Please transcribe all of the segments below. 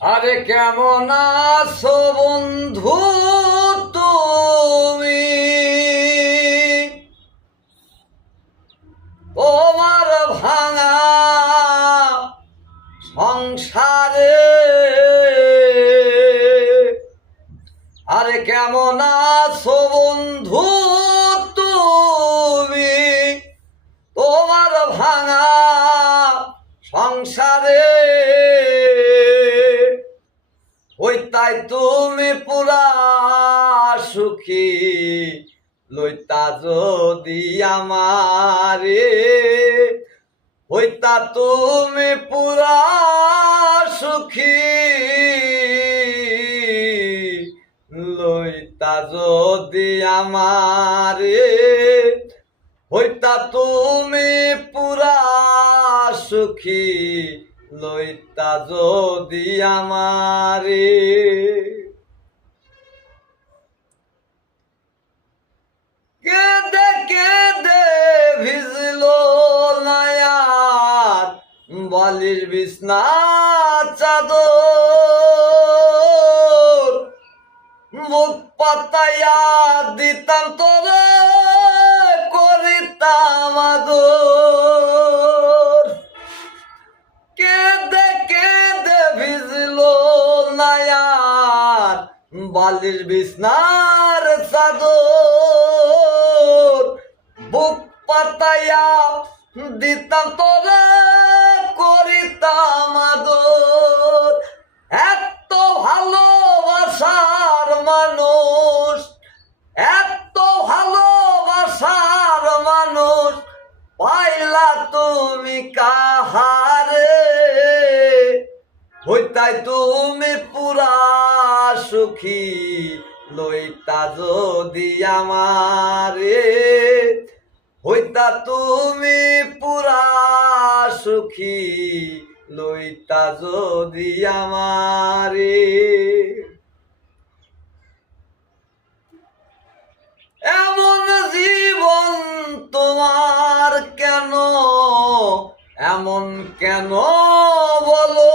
আরে কেমন আছো বন্ধু তুমি? তোমার ভাঙা সংসারে আরে কেমন আছো বন্ধু তুমি? তোমার ভাঙা সংসারে হইতাই তুমি পুরা সুখী, লইতা যদি আমারে। হইতা তুমি পুরা সুখী, লইতা যদি আমারে। হইতা তুমি পুরা সুখী, লইতা যদি আমারে। কেদে কেদে ভিজলো নায়ার বালির বিছনা চাদর, মুখ পাতাইয়া দিতাম তোরে করিতাম আদর। কেদে কেদে ভিজলো নায়ার বালির বিছনার চাদর, বুক পাতাইয়া দিতাম তোরে করিতাম আদর। এত ভালোবাসার মানুষ, এত ভালোবাসার মানুষ পাইলা তুমি কাহারে। হইতাই তুমি পুরা সুখী, লইতা যদি আমারে। হইতা তুমি পুরা সুখী, লইতা যদি আমারে। এমন জীবন তোমার কেন, এমন কেন বলো?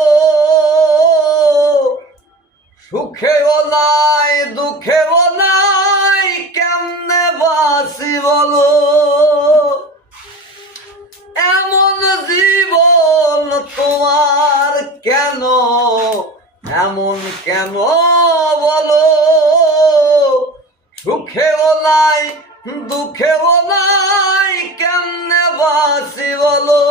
সুখেও নাই দুঃখেও নাই, কেমনে বাসি বলো? এমন জীবন তোমার কেন, এমন কেন বলো? সুখেও নাই দুঃখেও নাই, কেমনে বাসি বলো?